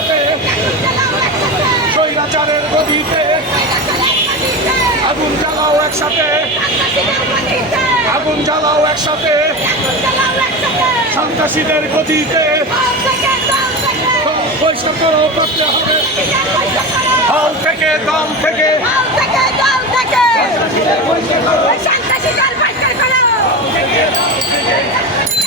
একসাথে, স্বৈরাচারের গদিতে আগুন জ্বালাও একসাথে, আগুন জ্বালাও একসাথে, সন্ত্রাসীদের গদিতে পরিষ্কার করো করতে হবে, হল থেকে দল থেকে